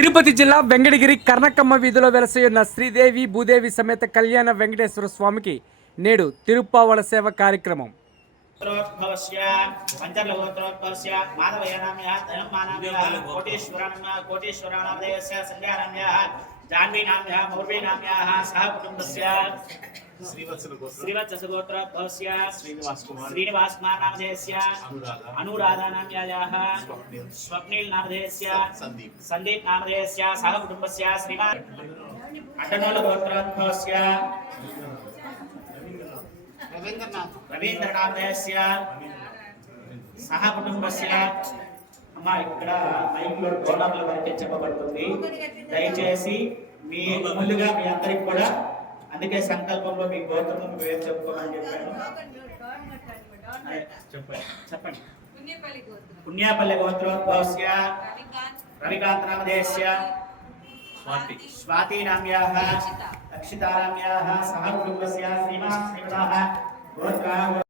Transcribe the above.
తిరుపతి జిల్లా వెంకటగిరి కర్ణకమ్మ వీధిలో వెలసిన శ్రీదేవి భూదేవి సమేత కళ్యాణ వెంకటేశ్వర స్వామికి నేడు తిరుప్పావళ సేవ కార్యక్రమం. श्रीवत्सगोत्रोद्भवस्य श्रीनिवास कुमार नामधेयस्य अनुराधा नाम्यायाः स्वप्निल नामधेयस्य संदीप नामधेयस्य सह कुटुंबस्य श्रीमान अड्डनोल गोत्रोद्भवस्य रवींद्र नामधेयस्य सह कुटुंबस्य అమ్మా ఇక్కడ మైక్లో డోలర్ల వరకే చెప్పబడుతుంది. దయచేసి మీ ముందుగా మీ అందరికి కూడా అందుకే సంకల్పంలో మీ గోత్రం పేరు చెప్పుకోమని చెప్పాను. చెప్పండి. పుణ్యపల్లి గోత్రోద్భవస్య రవికాంత్ నామధేయస్య స్వాతి నామ్యాః రక్షితా నామ్యాః సహ కుటుంబస్య శ్రీమాన్ శ్రీమతాః గోత్ర